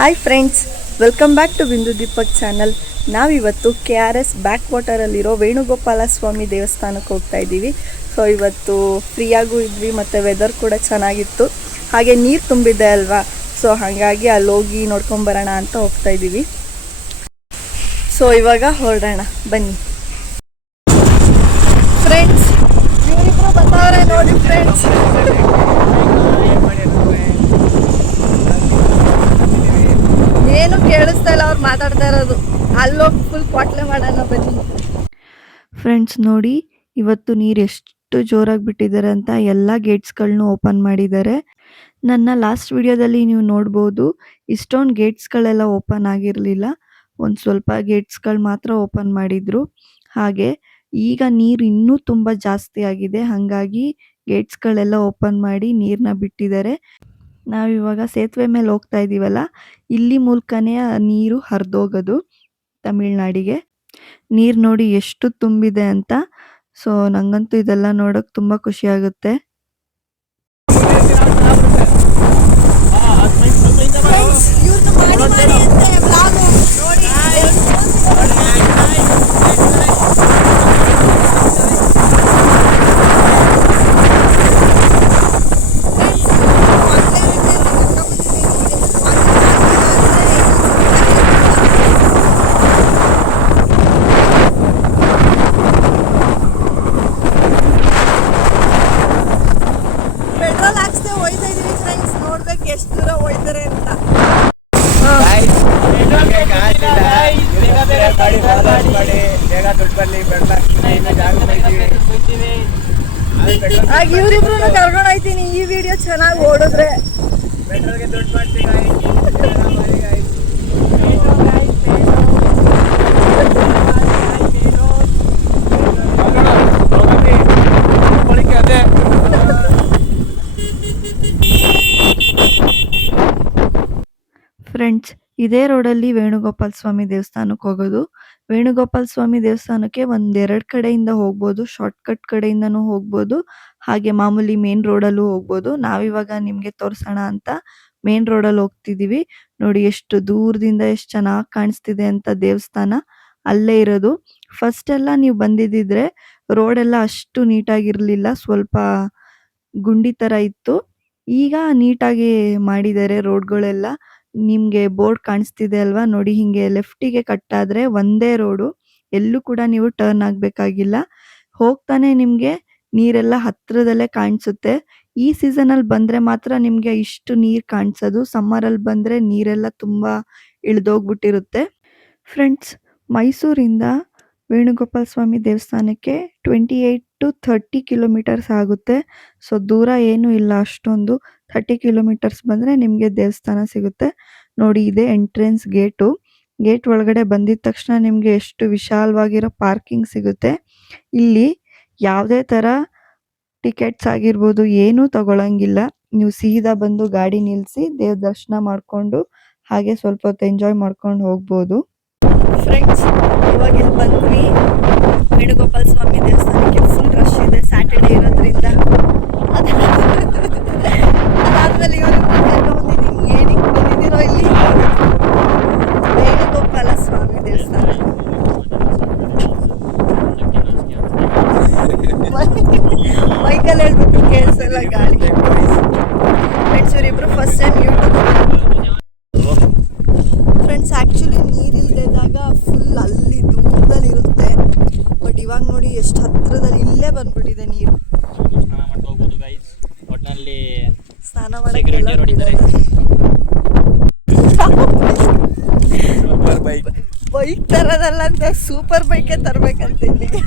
Hi friends, welcome back to Bindu Deepak channel. ನಾವಿವತ್ತು KRS back ವಾಟರಲ್ಲಿರೋ ವೇಣುಗೋಪಾಲ ಸ್ವಾಮಿ ದೇವಸ್ಥಾನಕ್ಕೆ ಹೋಗ್ತಾ ಇದ್ದೀವಿ. ಸೊ ಇವತ್ತು ಫ್ರೀಯಾಗೂ ಇದ್ವಿ ಮತ್ತು ವೆದರ್ ಕೂಡ ಚೆನ್ನಾಗಿತ್ತು, ಹಾಗೆ ನೀರು ತುಂಬಿದೆ ಅಲ್ವಾ. ಸೊ ಹಾಗಾಗಿ ಅಲ್ಲಿ ಹೋಗಿ ನೋಡ್ಕೊಂಬರೋಣ ಅಂತ ಹೋಗ್ತಾ ಇದ್ದೀವಿ. ಸೊ ಇವಾಗ ಹೊರಡೋಣ ಬನ್ನಿ ಫ್ರೆಂಡ್ಸ್. ಇವರಿಬ್ರು ಬರ್ತಾವ್ರೆ ನೋಡಿ ಫ್ರೆಂಡ್ಸ್. ಏನು ಕೇಳಿಸ್ತಾ ಇಲ್ಲ ಅವ್ರು ಮಾತಾಡ್ತಾ ಇರೋದು. ಅಲ್ಲೋಗಿ ಫುಲ್ ಕ್ವಾಟ್ಲೆ ಮಾಡೋಣ ಬನ್ನಿ ಫ್ರೆಂಡ್ಸ್. ನೋಡಿ ಇವತ್ತು ನೀರು ಎಷ್ಟು ಜೋರಾಗಿ ಬಿಟ್ಟಿದ್ದಾರೆ ಅಂತ ಎಲ್ಲ ಗೇಟ್ಸ್ಗಳನ್ನೂ ಓಪನ್ ಮಾಡಿದ್ದಾರೆ. ನನ್ನ ಲಾಸ್ಟ್ ವಿಡಿಯೋದಲ್ಲಿ ನೀವು ನೋಡ್ಬೋದು, ಇಷ್ಟೊಂದು ಗೇಟ್ಸ್ಗಳೆಲ್ಲ ಓಪನ್ ಆಗಿರಲಿಲ್ಲ, ಒಂದು ಸ್ವಲ್ಪ ಗೇಟ್ಸ್ಗಳು ಮಾತ್ರ ಓಪನ್ ಮಾಡಿದ್ರು. ಹಾಗೆ ಈಗ ನೀರು ಇನ್ನೂ ತುಂಬ ಜಾಸ್ತಿ ಆಗಿದೆ, ಹಾಗಾಗಿ ಗೇಟ್ಸ್ಗಳೆಲ್ಲ ಓಪನ್ ಮಾಡಿ ನೀರನ್ನ ಬಿಟ್ಟಿದ್ದಾರೆ. ನಾವಿವಾಗ ಸೇತುವೆ ಮೇಲೆ ಹೋಗ್ತಾ ಇದ್ದೀವಲ್ಲ, ಇಲ್ಲಿ ಮೂಲಕನೇ ನೀರು ಹರಿದೋಗೋದು ತಮಿಳ್ನಾಡಿಗೆ. ನೀರು ನೋಡಿ ಎಷ್ಟು ತುಂಬಿದೆ ಅಂತ. ಸೊ ನಂಗಂತೂ ಇದೆಲ್ಲ ನೋಡೋಕೆ ತುಂಬ ಖುಷಿ ಆಗುತ್ತೆ. ಎಷ್ಟು ದೂರ ಹೋಯ್ತಾರೆ ಅಂತ. ಆಗ ಇವ್ರಿಬ್ರು ಕರ್ಕೊಂಡು ಹೋಯ್ತೀನಿ, ಈ ವಿಡಿಯೋ ಚೆನ್ನಾಗಿ ಓಡಿದ್ರೆ. ಫ್ರೆಂಡ್ಸ್, ಇದೇ ರೋಡಲ್ಲಿ ವೇಣುಗೋಪಾಲ ಸ್ವಾಮಿ ದೇವಸ್ಥಾನಕ್ಕೆ ಹೋಗೋದು. ವೇಣುಗೋಪಾಲ ಸ್ವಾಮಿ ದೇವಸ್ಥಾನಕ್ಕೆ ಒಂದೆರಡು ಕಡೆಯಿಂದ ಹೋಗ್ಬೋದು, ಶಾರ್ಟ್ಕಟ್ ಕಡೆಯಿಂದನೂ ಹೋಗ್ಬೋದು, ಹಾಗೆ ಮಾಮೂಲಿ ಮೇನ್ ರೋಡಲ್ಲೂ ಹೋಗ್ಬೋದು. ನಾವಿವಾಗ ನಿಮಗೆ ತೋರಿಸೋಣ ಅಂತ ಮೇನ್ ರೋಡಲ್ಲಿ ಹೋಗ್ತಿದ್ದೀವಿ. ನೋಡಿ ಎಷ್ಟು ದೂರದಿಂದ ಎಷ್ಟು ಚೆನ್ನಾಗಿ ಕಾಣಿಸ್ತಿದೆ ಅಂತ ದೇವಸ್ಥಾನ. ಅಲ್ಲೇ ಇರೋದು. ಫಸ್ಟ್ ಎಲ್ಲ ನೀವು ಬಂದಿದ್ದಿದ್ರೆ ರೋಡೆಲ್ಲ ಅಷ್ಟು ನೀಟಾಗಿರಲಿಲ್ಲ, ಸ್ವಲ್ಪ ಗುಂಡಿ ಥರ ಇತ್ತು. ಈಗ ನೀಟಾಗಿ ಮಾಡಿದ್ದಾರೆ ರೋಡ್ಗಳೆಲ್ಲ. ನಿಮಗೆ ಬೋರ್ಡ್ ಕಾಣಿಸ್ತಿದೆ ಅಲ್ವಾ, ನೋಡಿ ಹಿಂಗೆ ಲೆಫ್ಟಿಗೆ ಕಟ್ಟಾದರೆ ಒಂದೇ ರೋಡು, ಎಲ್ಲೂ ಕೂಡ ನೀವು ಟರ್ನ್ ಆಗಬೇಕಾಗಿಲ್ಲ. ಹೋಗ್ತಾನೆ ನಿಮಗೆ ನೀರೆಲ್ಲ ಹತ್ತಿರದಲ್ಲೇ ಕಾಣಿಸುತ್ತೆ. ಈ ಸೀಸನಲ್ಲಿ ಬಂದರೆ ಮಾತ್ರ ನಿಮಗೆ ಇಷ್ಟು ನೀರು ಕಾಣಿಸೋದು. ಸಮ್ಮರಲ್ಲಿ ಬಂದರೆ ನೀರೆಲ್ಲ ತುಂಬ ಇಳಿದೋಗ್ಬಿಟ್ಟಿರುತ್ತೆ. ಫ್ರೆಂಡ್ಸ್, ಮೈಸೂರಿಂದ ವೇಣುಗೋಪಾಲ ಸ್ವಾಮಿ ದೇವಸ್ಥಾನಕ್ಕೆ 28 to 30 ಕಿಲೋಮೀಟರ್ಸ್ ಆಗುತ್ತೆ. ಸೊ ದೂರ ಏನೂ ಇಲ್ಲ ಅಷ್ಟೊಂದು. 30 ಕಿಲೋಮೀಟರ್ಸ್ ಬಂದರೆ ನಿಮಗೆ ದೇವಸ್ಥಾನ ಸಿಗುತ್ತೆ. ನೋಡಿ, ಇದೆ ಎಂಟ್ರೆನ್ಸ್ ಗೇಟು. ಗೇಟ್ ಒಳಗಡೆ ಬಂದಿದ ತಕ್ಷಣ ನಿಮಗೆ ಎಷ್ಟು ವಿಶಾಲವಾಗಿರೋ ಪಾರ್ಕಿಂಗ್ ಸಿಗುತ್ತೆ. ಇಲ್ಲಿ ಯಾವುದೇ ಥರ ಟಿಕೆಟ್ಸ್ ಆಗಿರ್ಬೋದು ಏನೂ ತಗೊಳ್ಳಂಗಿಲ್ಲ. ನೀವು ಸೀದಾ ಬಂದು ಗಾಡಿ ನಿಲ್ಲಿಸಿ ದೇವ್ರ ದರ್ಶನ ಮಾಡಿಕೊಂಡು ಹಾಗೆ ಸ್ವಲ್ಪ ಹೊತ್ತು ಎಂಜಾಯ್ ಮಾಡ್ಕೊಂಡು ಹೋಗ್ಬೋದು. ಫ್ರೆಂಡ್ಸ್, ಇವಾಗ ಇಲ್ಲಿ ಬಂದ್ವಿ ವೇಣುಗೋಪಾಲ ಸ್ವಾಮಿ ದೇವಸ್ಥಾನಕ್ಕೆ. ಫುಲ್ ರಶ್ ಇದೆ ಸ್ಯಾಟರ್ಡೇ ಇರೋದ್ರಿಂದ. ಅದಾದ್ಮೇಲೆ ಇವರು ಬಂದಿದ್ದೀನಿ, ಏನಕ್ಕೆ ಬಂದಿದ್ದೀರೋ ಇಲ್ಲಿ ವೇಣುಗೋಪಾಲ ಸ್ವಾಮಿ ದೇವಸ್ಥಾನ. ಮೈಕಲ್ಲಿ ಹೇಳ್ಬೇಕು, ಕೇಳಿಸಲ್ಲ ಗಾಳಿ. ಫ್ರೆಂಡ್ಸ್, ಇವರಿಬ್ರು first time YouTube. Friends, actually ನೀರಿಲ್ದಿದ್ದಾಗ ಫುಲ್ ಅಲ್ಲಿ ದೂರದಲ್ಲಿ ಇರುತ್ತೆ, ಬಟ್ ಇವಾಗ ನೋಡಿ ಎಷ್ಟು ಹತ್ತಿರದಲ್ಲಿ ಇಲ್ಲೇ ಬಂದ್ಬಿಟ್ಟಿದೆ ನೀರು. ಸ್ನಾನ ಮಾಡಕ್ಕೆ ಬೈಕ್ ತರೋದಲ್ಲ ಅಂತ ಸೂಪರ್ ಬೈಕೇ ತರಬೇಕಂತ ಇಲ್ಲಿಗೆ.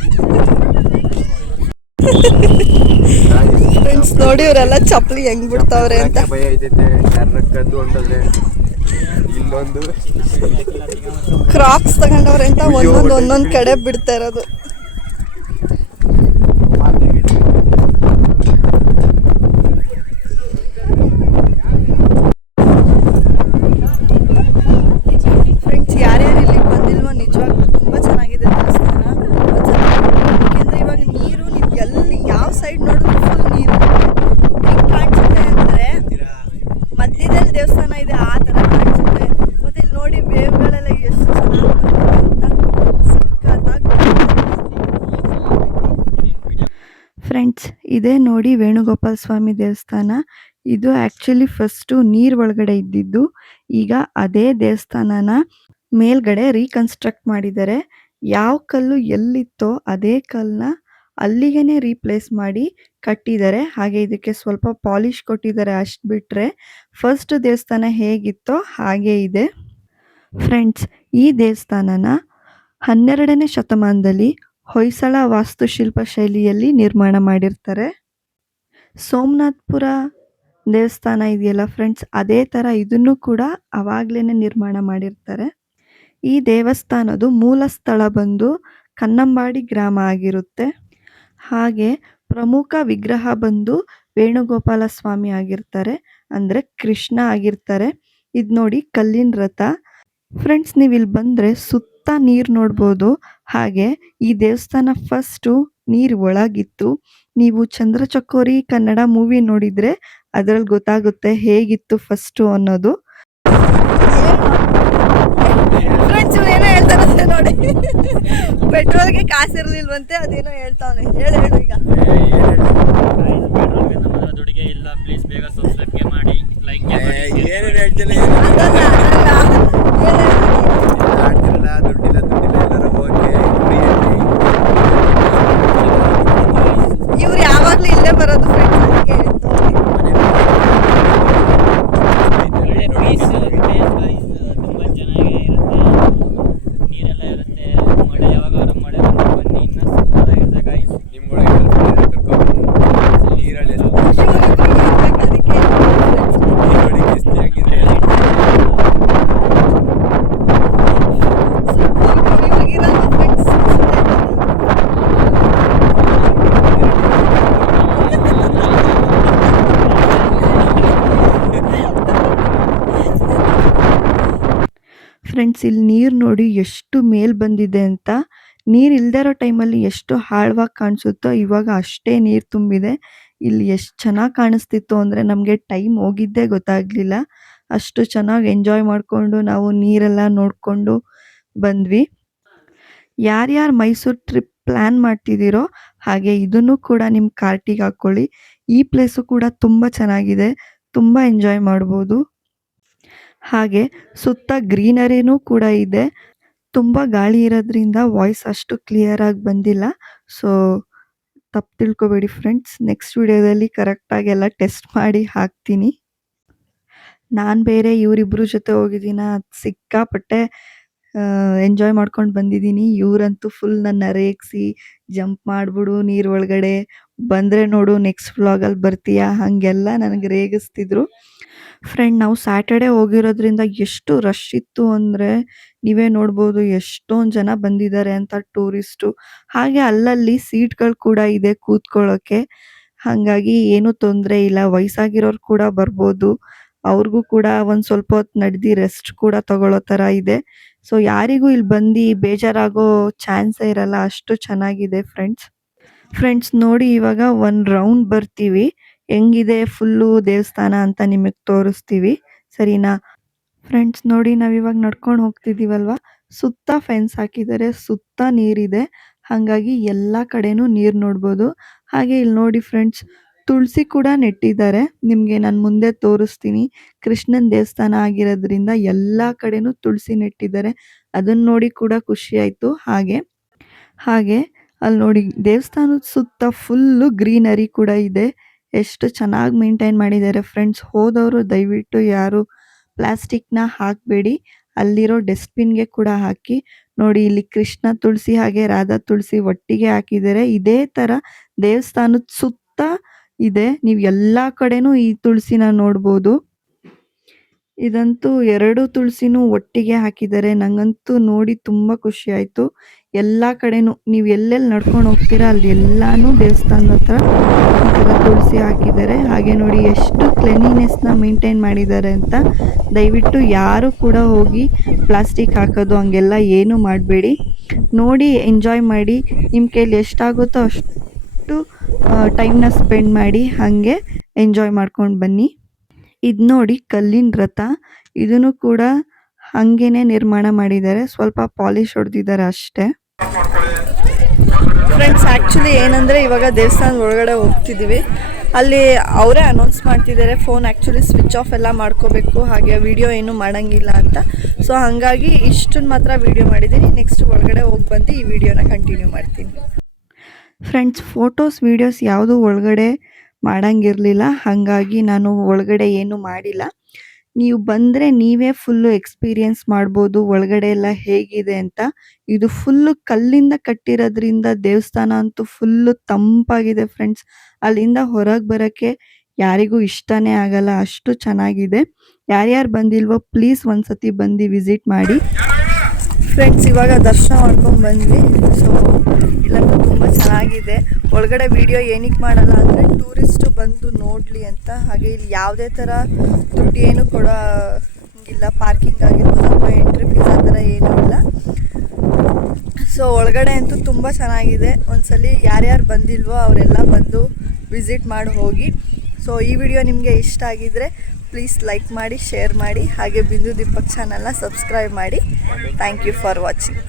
ಫ್ರೆಂಡ್ಸ್ ನೋಡಿ, ಇವರೆಲ್ಲ ಚಪ್ಪಲಿ ಹೆಂಗ್ ಬಿಡ್ತಾವ್ರೆ ಅಂತ. ಕ್ರಾಕ್ಸ್ ತಗೊಂಡವ್ರೆ ಅಂತ ಒಂದೊಂದು ಕಡೆ ಬಿಡ್ತಾ ಇರೋದು. ಫ್ರೆಂಡ್ಸ್, ಯಾರ್ಯಾರು ಇಲ್ಲಿಗೆ ಬಂದಿಲ್ವೋ ನಿಜವಾಗ್ಲೂ ತುಂಬ ಚೆನ್ನಾಗಿದೆ ದೇವಸ್ಥಾನ. ಯಾಕೆಂದರೆ ಇವಾಗ ನೀರು ನೀವು ಎಲ್ಲಿ ಯಾವ ಸೈಡ್ ನೋಡಿದ್ರು ಫುಲ್ ನೀರು. ಹೆಂಗೆ ಕಾಣಿಸುತ್ತೆ ಅಂದರೆ ಮಧ್ಯದಲ್ಲಿ ದೇವಸ್ಥಾನ ಇದೆ ಆ ಥರ ಕಾಣಿಸುತ್ತೆ. ಇದೇ ನೋಡಿ ವೇಣುಗೋಪಾಲ ಸ್ವಾಮಿ ದೇವಸ್ಥಾನ. ಇದು ಆಕ್ಚುಲಿ ಫಸ್ಟು ನೀರ್ ಒಳಗಡೆ ಇದ್ದಿದ್ದು. ಈಗ ಅದೇ ದೇವಸ್ಥಾನನ ಮೇಲ್ಗಡೆ ರೀಕನ್ಸ್ಟ್ರಕ್ಟ್ ಮಾಡಿದ್ದಾರೆ. ಯಾವ ಕಲ್ಲು ಎಲ್ಲಿತ್ತೋ ಅದೇ ಕಲ್ಲನ್ನ ಅಲ್ಲಿಗೇನೆ ರೀಪ್ಲೇಸ್ ಮಾಡಿ ಕಟ್ಟಿದ್ದಾರೆ. ಹಾಗೆ ಇದಕ್ಕೆ ಸ್ವಲ್ಪ ಪಾಲಿಶ್ ಕೊಟ್ಟಿದ್ದಾರೆ ಅಷ್ಟು ಬಿಟ್ರೆ ಫಸ್ಟ್ ದೇವಸ್ಥಾನ ಹೇಗಿತ್ತೋ ಹಾಗೇ ಇದೆ. ಫ್ರೆಂಡ್ಸ್, ಈ ದೇವಸ್ಥಾನನ 12ನೇ ಶತಮಾನದಲ್ಲಿ ಹೊಯ್ಸಳ ವಾಸ್ತುಶಿಲ್ಪ ಶೈಲಿಯಲ್ಲಿ ನಿರ್ಮಾಣ ಮಾಡಿರ್ತಾರೆ. ಸೋಮನಾಥಪುರ ದೇವಸ್ಥಾನ ಇದೆಯಲ್ಲ ಫ್ರೆಂಡ್ಸ್, ಅದೇ ಥರ ಇದನ್ನು ಕೂಡ ಅವಾಗಲೇ ನಿರ್ಮಾಣ ಮಾಡಿರ್ತಾರೆ. ಈ ದೇವಸ್ಥಾನದ ಮೂಲ ಸ್ಥಳ ಬಂದು ಕನ್ನಂಬಾಡಿ ಗ್ರಾಮ ಆಗಿರುತ್ತೆ. ಹಾಗೆ ಪ್ರಮುಖ ವಿಗ್ರಹ ಬಂದು ವೇಣುಗೋಪಾಲ ಸ್ವಾಮಿ ಆಗಿರ್ತಾರೆ, ಅಂದರೆ ಕೃಷ್ಣ ಆಗಿರ್ತಾರೆ. ಇದು ನೋಡಿ ಕಲ್ಲಿನ ರಥ. ಫ್ರೆಂಡ್ಸ್, ನೀವು ಇಲ್ಲಿ ಬಂದರೆ ಸುತ್ತ ನೀರು ನೋಡ್ಬೋದು. ಹಾಗೆ ಈ ದೇವಸ್ಥಾನ ಫಸ್ಟು ನೀರು ಒಳಗಿತ್ತು. ನೀವು ಚಂದ್ರಚಕೋರಿ ಕನ್ನಡ ಮೂವಿ ನೋಡಿದರೆ ಅದರಲ್ಲಿ ಗೊತ್ತಾಗುತ್ತೆ ಹೇಗಿತ್ತು ಫಸ್ಟು ಅನ್ನೋದು. ಫ್ರೆಂಡ್ಸ್, ಏನೋ ಹೇಳ್ತಾರಂತೆ ನೋಡಿ, ಪೆಟ್ರೋಲ್ಗೆ ಕಾಸಿರ್ಲಿಲ್ವಂತೆ, ಅದೇನೋ ಹೇಳ್ತಾವನೆ. ಹೇಳು ಈಗ. ದುಡ್ಡಿಗೆ ಇಲ್ಲ, ಪ್ಲೀಸ್ ಬೇಗ ಸಬ್ಸ್ಕ್ರೈಬ್ ಮಾಡಿ, ಲೈಕ್ ಏನೇನು ಹೇಳ್ತಿಲ್ಲ, ದುಡ್ಡಿಲ್ಲ ಎಲ್ಲರೂ ಓಕೆ. ಇವ್ರು ಯಾವಾಗಲೂ ಇಲ್ಲೇ ಬರೋದು ಫ್ರೆಂಡ್ಸ್, ಅದಕ್ಕೆ ತುಂಬ ಚೆನ್ನಾಗೇ ಇರುತ್ತೆ. ನೀರೆಲ್ಲ ಇರುತ್ತೆ. ಮಳೆ ಯಾವಾಗ ಮಳೆ ಬಂದು ಬನ್ನಿ, ಇನ್ನೂ ಸಕ್ಕತ್ತಾಗಿರುತ್ತೆ ಗಾಯ್ಸ್. ನಿಮ್ಗಳಿಗೆ ಕರ್ಕೊಂಡು ನೀರಲ್ಲಿ ಫ್ರೆಂಡ್ಸ್, ಇಲ್ಲಿ ನೀರು ನೋಡಿ ಎಷ್ಟು ಮೇಲ್ ಬಂದಿದೆ ಅಂತ. ನೀರು ಇಲ್ಲದೇ ಇರೋ ಟೈಮಲ್ಲಿ ಎಷ್ಟು ಆಳವಾಗಿ ಕಾಣಿಸುತ್ತೋ ಇವಾಗ ಅಷ್ಟೇ ನೀರು ತುಂಬಿದೆ. ಇಲ್ಲಿ ಎಷ್ಟು ಚೆನ್ನಾಗಿ ಕಾಣಿಸ್ತಿತ್ತು ಅಂದರೆ ನಮಗೆ ಟೈಮ್ ಹೋಗಿದ್ದೇ ಗೊತ್ತಾಗಲಿಲ್ಲ. ಅಷ್ಟು ಚೆನ್ನಾಗಿ ಎಂಜಾಯ್ ಮಾಡಿಕೊಂಡು ನಾವು ನೀರೆಲ್ಲ ನೋಡಿಕೊಂಡು ಬಂದ್ವಿ. ಯಾರ್ಯಾರು ಮೈಸೂರು ಟ್ರಿಪ್ ಪ್ಲ್ಯಾನ್ ಮಾಡ್ತಿದ್ದೀರೋ ಹಾಗೆ ಇದನ್ನು ಕೂಡ ನಿಮ್ಮ ಕಾರ್ಟಿಗೆ ಹಾಕ್ಕೊಳ್ಳಿ. ಈ ಪ್ಲೇಸು ಕೂಡ ತುಂಬ ಚೆನ್ನಾಗಿದೆ, ತುಂಬ ಎಂಜಾಯ್ ಮಾಡ್ಬೋದು. ಹಾಗೆ ಸುತ್ತ ಗ್ರೀನರಿನೂ ಕೂಡ ಇದೆ. ತುಂಬ ಗಾಳಿ ಇರೋದ್ರಿಂದ ವಾಯ್ಸ್ ಅಷ್ಟು ಕ್ಲಿಯರಾಗಿ ಬಂದಿಲ್ಲ, ಸೊ ತಪ್ಪು ತಿಳ್ಕೊಬೇಡಿ ಫ್ರೆಂಡ್ಸ್. ನೆಕ್ಸ್ಟ್ ವಿಡಿಯೋದಲ್ಲಿ ಕರೆಕ್ಟಾಗೆಲ್ಲ ಟೆಸ್ಟ್ ಮಾಡಿ ಹಾಕ್ತೀನಿ. ನಾನು ಬೇರೆ ಇವರಿಬ್ಬರ ಜೊತೆ ಹೋಗಿದ್ದೀನ, ಸಿಕ್ಕಾಪಟ್ಟೆ ಎಂಜಾಯ್ ಮಾಡ್ಕೊಂಡು ಬಂದಿದ್ದೀನಿ. ಇವರಂತೂ ಫುಲ್ ನನ್ನ ರೇಗಿಸಿ ಜಂಪ್ ಮಾಡಿಬಿಡು ನೀರು ಒಳಗಡೆ ಬಂದರೆ ನೋಡು ನೆಕ್ಸ್ಟ್ ವ್ಲಾಗಲ್ಲಿ ಬರ್ತೀಯಾ ಹಾಗೆಲ್ಲ ನನಗೆ ರೇಗಿಸ್ತಿದ್ರು. ಫ್ರೆಂಡ್, ನಾವು ಸ್ಯಾಟರ್ಡೆ ಹೋಗಿರೋದ್ರಿಂದ ಎಷ್ಟು ರಶ್ ಇತ್ತು ಅಂದರೆ ನೀವೇ ನೋಡ್ಬೋದು, ಎಷ್ಟೊಂದು ಜನ ಬಂದಿದ್ದಾರೆ ಅಂತ ಟೂರಿಸ್ಟು. ಹಾಗೆ ಅಲ್ಲಲ್ಲಿ ಸೀಟ್ಗಳು ಕೂಡ ಇದೆ ಕೂತ್ಕೊಳ್ಳೋಕ್ಕೆ, ಹಾಗಾಗಿ ಏನೂ ತೊಂದರೆ ಇಲ್ಲ. ವಯಸ್ಸಾಗಿರೋರು ಕೂಡ ಬರ್ಬೋದು, ಅವ್ರಿಗೂ ಕೂಡ ಒಂದು ಸ್ವಲ್ಪ ಹೊತ್ತು ನಡೆದು ರೆಸ್ಟ್ ಕೂಡ ತಗೊಳ್ಳೋ ಥರ ಇದೆ. ಸೊ ಯಾರಿಗೂ ಇಲ್ಲಿ ಬಂದು ಬೇಜಾರಾಗೋ ಚಾನ್ಸೇ ಇರಲ್ಲ, ಅಷ್ಟು ಚೆನ್ನಾಗಿದೆ ಫ್ರೆಂಡ್ಸ್. ನೋಡಿ, ಇವಾಗ ಒಂದು ರೌಂಡ್ ಬರ್ತೀವಿ, ಹೆಂಗಿದೆ ಫುಲ್ಲು ದೇವಸ್ಥಾನ ಅಂತ ನಿಮಗೆ ತೋರಿಸ್ತೀವಿ, ಸರಿನಾ? ಫ್ರೆಂಡ್ಸ್ ನೋಡಿ, ನಾವಿವಾಗ ನಡ್ಕೊಂಡು ಹೋಗ್ತಿದ್ದೀವಲ್ವ, ಸುತ್ತ ಫೆನ್ಸ್ ಹಾಕಿದ್ದಾರೆ, ಸುತ್ತ ನೀರಿದೆ, ಹಾಗಾಗಿ ಎಲ್ಲ ಕಡೆನೂ ನೀರು ನೋಡ್ಬೋದು. ಹಾಗೆ ಇಲ್ಲಿ ನೋಡಿ ಫ್ರೆಂಡ್ಸ್, ತುಳಸಿ ಕೂಡ ನೆಟ್ಟಿದ್ದಾರೆ. ನಿಮಗೆ ನಾನು ಮುಂದೆ ತೋರಿಸ್ತೀನಿ. ಕೃಷ್ಣನ ದೇವಸ್ಥಾನ ಆಗಿರೋದ್ರಿಂದ ಎಲ್ಲ ಕಡೆನೂ ತುಳಸಿ ನೆಟ್ಟಿದ್ದಾರೆ, ಅದನ್ನು ನೋಡಿ ಕೂಡ ಖುಷಿ ಆಯಿತು. ಹಾಗೆ ಅಲ್ಲಿ ನೋಡಿ ದೇವಸ್ಥಾನದ ಸುತ್ತ ಫುಲ್ಲು ಗ್ರೀನರಿ ಕೂಡ ಇದೆ. ಎಷ್ಟು ಚೆನ್ನಾಗಿ ಮೇಂಟೈನ್ ಮಾಡಿದ್ದಾರೆ ಫ್ರೆಂಡ್ಸ್. ಹೋದವರು ದಯವಿಟ್ಟು ಯಾರು ಪ್ಲಾಸ್ಟಿಕ್ನ ಹಾಕಬೇಡಿ, ಅಲ್ಲಿರೋ ಡಸ್ಟ್ಬಿನ್ಗೆ ಕೂಡ ಹಾಕಿ. ನೋಡಿ, ಇಲ್ಲಿ ಕೃಷ್ಣ ತುಳಸಿ ಹಾಗೆ ರಾಧಾ ತುಳಸಿ ಒಟ್ಟಿಗೆ ಹಾಕಿದ್ದಾರೆ. ಇದೇ ಥರ ದೇವಸ್ಥಾನದ ಸುತ್ತ ಇದೆ, ನೀವು ಎಲ್ಲ ಕಡೆನೂ ಈ ತುಳಸಿನ ನೋಡ್ಬೋದು. ಇದಂತೂ 2 ತುಳಸಿನೂ ಒಟ್ಟಿಗೆ ಹಾಕಿದ್ದಾರೆ. ನನಗಂತೂ ನೋಡಿ ತುಂಬ ಖುಷಿ ಆಯಿತು. ಎಲ್ಲ ಕಡೆನೂ ನೀವು ಎಲ್ಲೆಲ್ಲಿ ನಡ್ಕೊಂಡು ಹೋಗ್ತೀರಾ ಅಲ್ಲಿ ಎಲ್ಲಾನು ದೇವಸ್ಥಾನದ ಹತ್ರ ಈ ಥರ ತುಳಸಿ ಹಾಕಿದ್ದಾರೆ. ಹಾಗೆ ನೋಡಿ ಎಷ್ಟು ಕ್ಲೀನಿನೆಸ್ನ ಮೇಂಟೈನ್ ಮಾಡಿದ್ದಾರೆ ಅಂತ. ದಯವಿಟ್ಟು ಯಾರು ಕೂಡ ಹೋಗಿ ಪ್ಲಾಸ್ಟಿಕ್ ಹಾಕೋದು ಹಂಗೆಲ್ಲ ಏನೂ ಮಾಡಬೇಡಿ. ನೋಡಿ ಎಂಜಾಯ್ ಮಾಡಿ, ನಿಮ್ಮ ಕೈಲಿ ಎಷ್ಟಾಗುತ್ತೋ ಅಷ್ಟು ಟೈಮ್ನ ಸ್ಪೆಂಡ್ ಮಾಡಿ, ಹಾಗೆ ಎಂಜಾಯ್ ಮಾಡ್ಕೊಂಡು ಬನ್ನಿ. ಇದು ನೋಡಿ ಕಲ್ಲಿನ ರಥ, ಇದನ್ನು ಕೂಡ ಹಾಗೇನೆ ನಿರ್ಮಾಣ ಮಾಡಿದ್ದಾರೆ, ಸ್ವಲ್ಪ ಪಾಲಿಶ್ ಹೊಡೆದಿದ್ದಾರೆ ಅಷ್ಟೇ. ಫ್ರೆಂಡ್ಸ್ ಆ್ಯಕ್ಚುಲಿ ಏನಂದರೆ ಇವಾಗ ದೇವಸ್ಥಾನದ ಒಳಗಡೆ ಹೋಗ್ತಿದ್ದೀವಿ. ಅಲ್ಲಿ ಅವರೇ ಅನೌನ್ಸ್ ಮಾಡ್ತಿದ್ದಾರೆ ಫೋನ್ ಆ್ಯಕ್ಚುಲಿ ಸ್ವಿಚ್ ಆಫ್ ಎಲ್ಲ ಮಾಡ್ಕೋಬೇಕು, ಹಾಗೆ ವಿಡಿಯೋ ಏನೂ ಮಾಡೋಂಗಿಲ್ಲ ಅಂತ. ಸೊ ಹಾಗಾಗಿ ಇಷ್ಟನ್ನು ಮಾತ್ರ ವಿಡಿಯೋ ಮಾಡಿದ್ದೀನಿ. ನೆಕ್ಸ್ಟ್ ಒಳಗಡೆ ಹೋಗಿ ಬಂದು ಈ ವಿಡಿಯೋನ ಕಂಟಿನ್ಯೂ ಮಾಡ್ತೀನಿ. ಫ್ರೆಂಡ್ಸ್ ಫೋಟೋಸ್ ವೀಡಿಯೋಸ್ ಯಾವುದೂ ಒಳಗಡೆ ಮಾಡೋಂಗಿರಲಿಲ್ಲ, ಹಾಗಾಗಿ ನಾನು ಒಳಗಡೆ ಏನೂ ಮಾಡಿಲ್ಲ. ನೀವು ಬಂದರೆ ನೀವೇ ಫುಲ್ಲು ಎಕ್ಸ್ಪೀರಿಯೆನ್ಸ್ ಮಾಡ್ಬೋದು ಒಳಗಡೆ ಎಲ್ಲ ಹೇಗಿದೆ ಅಂತ. ಇದು ಫುಲ್ಲು ಕಲ್ಲಿಂದ ಕಟ್ಟಿರೋದ್ರಿಂದ ದೇವಸ್ಥಾನ ಅಂತೂ ಫುಲ್ಲು ತಂಪಾಗಿದೆ ಫ್ರೆಂಡ್ಸ್. ಅಲ್ಲಿಂದ ಹೊರಗೆ ಬರೋಕ್ಕೆ ಯಾರಿಗೂ ಇಷ್ಟನೇ ಆಗಲ್ಲ, ಅಷ್ಟು ಚೆನ್ನಾಗಿದೆ. ಯಾರ್ಯಾರು ಬಂದಿಲ್ವೋ ಪ್ಲೀಸ್ ಒಂದ್ಸತಿ ಬಂದು ವಿಸಿಟ್ ಮಾಡಿ. ಫ್ರೆಂಡ್ಸ್ ಇವಾಗ ದರ್ಶನ ಮಾಡ್ಕೊಂಡು ಬಂದ್ವಿ. ಸೊ ಇಲ್ಲಂತೂ ತುಂಬ ಚೆನ್ನಾಗಿದೆ. ಒಳಗಡೆ ವಿಡಿಯೋ ಏನಕ್ಕೆ ಮಾಡಲ್ಲ ಅಂದರೆ ಟೂರಿಸ್ಟು ಬಂದು ನೋಡಲಿ ಅಂತ. ಹಾಗೆ ಇಲ್ಲಿ ಯಾವುದೇ ಥರ ದುಡ್ಡು ಏನು ಕೊಡೋಂಗಿಲ್ಲ, ಪಾರ್ಕಿಂಗ್ ಆಗಿರ್ಬೋದು ಅಥವಾ ಎಂಟ್ರಿ ಫೀಸ್ ಆ ಥರ ಏನೂ ಇಲ್ಲ. ಸೊ ಒಳಗಡೆ ಅಂತೂ ತುಂಬ ಚೆನ್ನಾಗಿದೆ. ಒಂದ್ಸಲಿ ಯಾರ್ಯಾರು ಬಂದಿಲ್ವೋ ಅವರೆಲ್ಲ ಬಂದು ವಿಸಿಟ್ ಮಾಡಿ ಹೋಗಿ. ಸೊ ಈ ವಿಡಿಯೋ ನಿಮಗೆ ಇಷ್ಟ ಆಗಿದ್ದರೆ ಪ್ಲೀಸ್ ಲೈಕ್ ಮಾಡಿ, ಶೇರ್ ಮಾಡಿ, ಹಾಗೆ ಬಿಂದು ದೀಪಕ್ ಚಾನಲ್ನ ಸಬ್ಸ್ಕ್ರೈಬ್ ಮಾಡಿ. Thank you for watching.